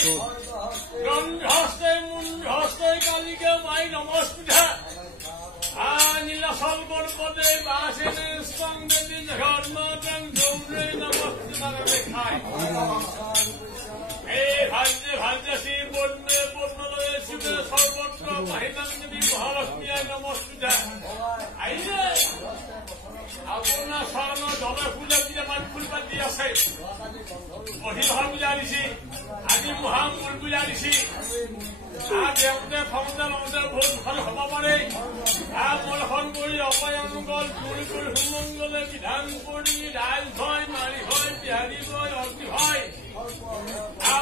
গন্ধহস্তে মুণ্ডহস্তে কালিকা মাই নমস্তুতে নীলাচল পৰ্বতে বাসেনে স্কন্দেবী জগন্নাথং গৌৰে নমস্তুতে খাই এই ভাজ্যে ভাজ্যাসী বন্যে বন্যলয়ে শিৱে সৰ্বত্ৰ মহিমাং দেৱী মহালক্ষ্মীয়ে নমস্তুতে আহিলে আপোনাৰ স্বৰ্ণ জলে ফুলে কেইটামান ফুল পাতি আছে অহিভাৱ বুজাৰিছে আজি মহামূল বুজাৰিছে দেওঁতে ফওঁতে লওঁতে বহুত ভাল হ'ব পাৰে মলখন কৰি অপায়মংগল কৰি কৰি সুমংগলে বিধান কৰি ৰাজ ভয় মাৰি ভয় বিহাৰী ভয় অগ্নি ভয়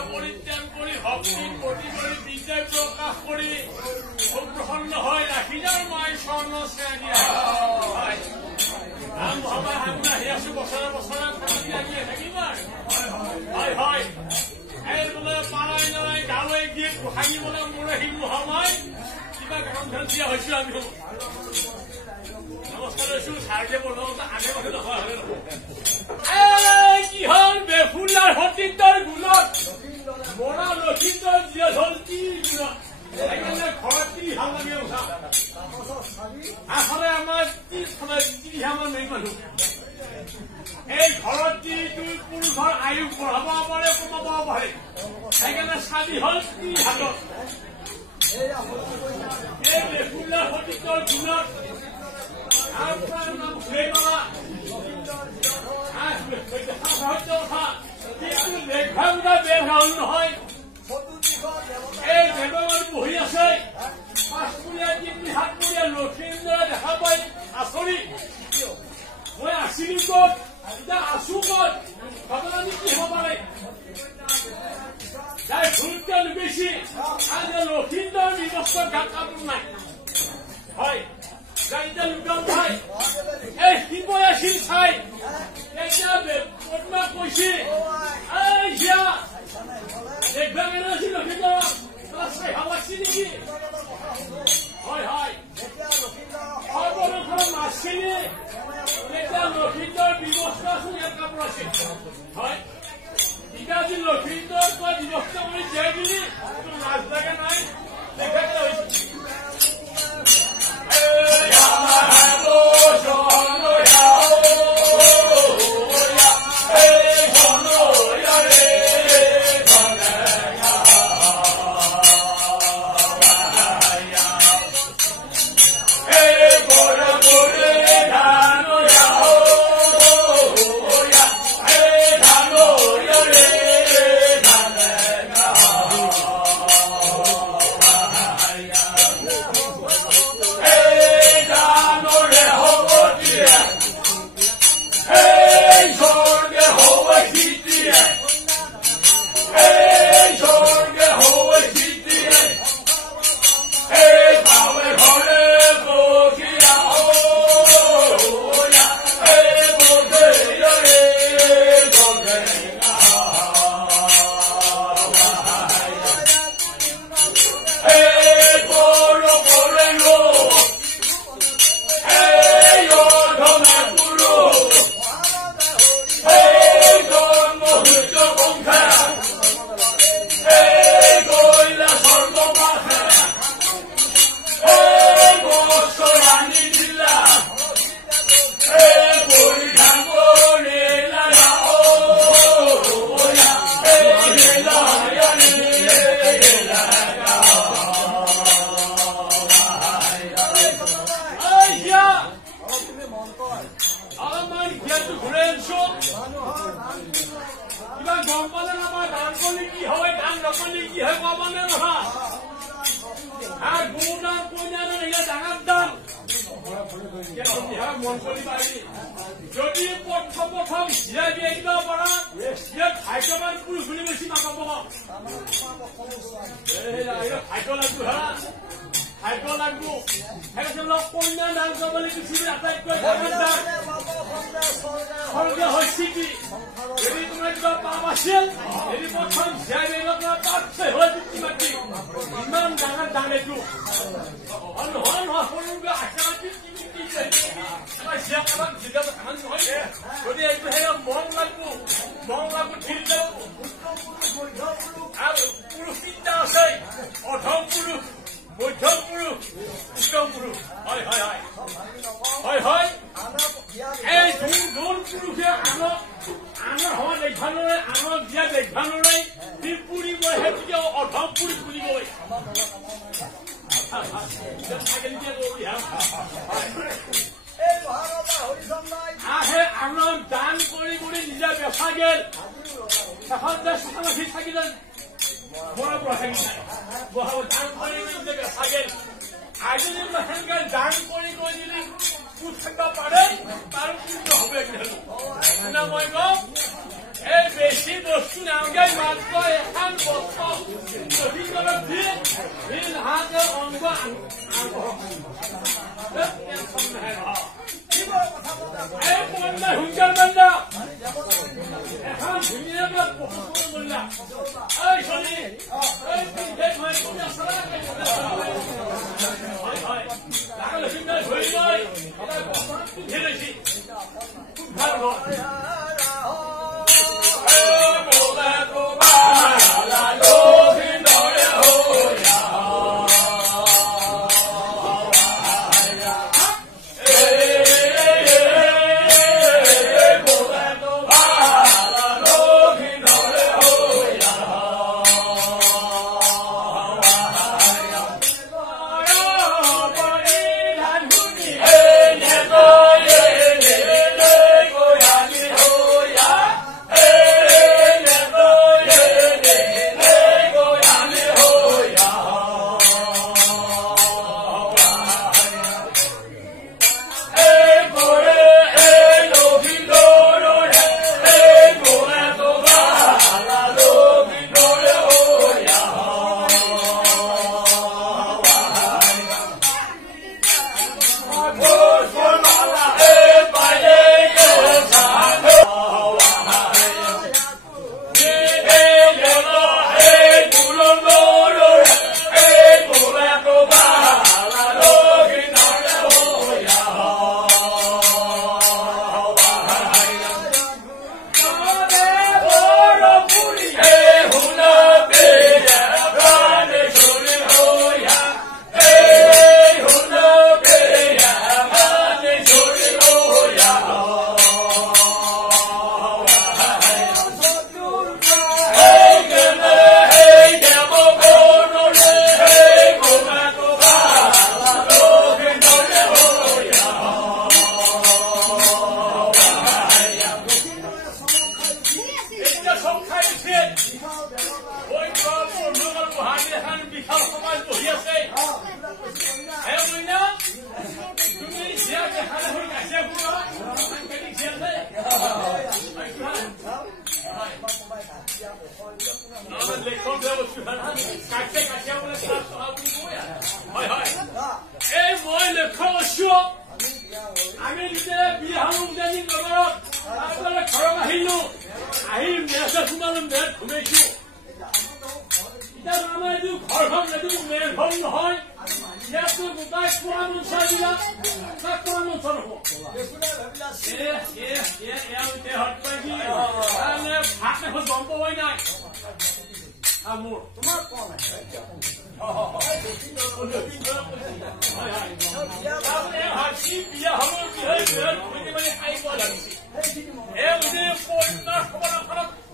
পৰিত্যাগ কৰি ভক্তি প্ৰতি কৰি বিজয় প্ৰকাশ কৰি প্ৰসন্ন হৈ ৰাখি যাৰ মাই স্বৰ্ণ শ্ৰেণী মহামাৰ সামনে আহি আছো বছৰে বছৰে থাকিয়ে থাকিব হয় হয় এই বোলে পাৰাই নাই গাঁৱে গীত ভাঙিবলৈ মোৰে সি মহামাই কিবা কাম ধান দিয়া হৈছো আমি নমস্কাৰ লৈছো চাৰ্জে বনাওঁতে আগে মানুহ নহয় কি হল বেফুলাৰ সতীৰ্থৰ গুণত মৰা লক্ষিতৰ জীয় হল কি গুণত সেইকাৰণে ঘৰত কি ভাল লাগে উঠা আচলতে আমাৰ আমাৰ মেইন মানুহ এই ঘৰত যি দুই পুৰুষৰ আয়ু বঢ়াব পাৰে কমাব পাৰে সেইকাৰণে চাবি হল কি হাতত এই বেফুলাৰ সতীৰ্থৰ গুণত নহয় এই দেৱমান বহি আছে পাঁচপুৰীয়া তিনি সাতপুৰীয়া লক্ষীন্দৰে দেখা পাই আচৰিত মই আছিলো ক'ত এতিয়া আছো ক'ত ঘটনাটো কি হ'ব পাৰে যাই গুৰুত্ব লুকাইছে আজি লক্ষীন্দৰ নিবস্ত গাত কাপোৰ নাই হয় গাড়ীতে লুকাও ঠাই এই শিৱই আছিল ঠাই এতিয়া পদ্মা কৈছে দেখবা কেনে আছিল লক্ষীন্দৰ চাই ভাল লাগছে নেকি হয় হয় সৰ্বদখন মাছখিনি এতিয়া লক্ষীন্দৰ ব্যৱস্থা আছিল ইয়াত কাপোৰ আছিল হয় এতিয়া আজি লক্ষীন্দৰ কয় ব্যৱস্থা কৰি যায় বুলি লাজ লাগে নাই দেখাকে হৈছে যদি প্ৰথম জিৰাই দিয়ে দিব পাৰা ইয়াত ভাগ্যৱান পুৰুষ বুলি বেছি নাপাব ভাগ্য লাগব হা ভাগ্য লাগব সেইজনক কন্যা দান কৰিবলৈ পৃথিৱীৰ আটাইতকৈ ডাঙৰ দান স্বৰ্গীয় হৈছে কি যদি তোমাৰ কিবা পাপ আছিল যদি প্ৰথম জিৰাই দিব পৰা পাপ হৈ পিতৃ মাতৃ ইমান ডাঙৰ দান এইটো নহয় নহয় সৰুকে আশা যদি এইটো মৰম লাগব ঠিক পুৰি পুৰি গৈ ছাগলী দিয়ে গৈ আহে আনন্দ দান কৰি কৰি নিজে বেচা গেল এখন যে থাকিলে বড় বড় থাকি নাই বহাব দান কৰি নিজে বেচা গেল আজি সেনেকে দান কৰি গৈ দিলে পুত থাকিব পাৰে তাৰ কিন্তু হবে না মই কওঁ এই বেছি বস্তু নাগে মাত্ৰ এখন বস্তু অধিকৰণত দিয়ে বিল হাতে অংগ এই বন্ধা হুঙ্কাৰ বন্ধা এখন ধুনীয়াকে পশুৰ বন্ধা এই শনি এই পিঠে মই হয় লাগল সিংহ ধৰি গৈ পিঠে লৈছি খুব ভাল হয়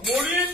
Moriন,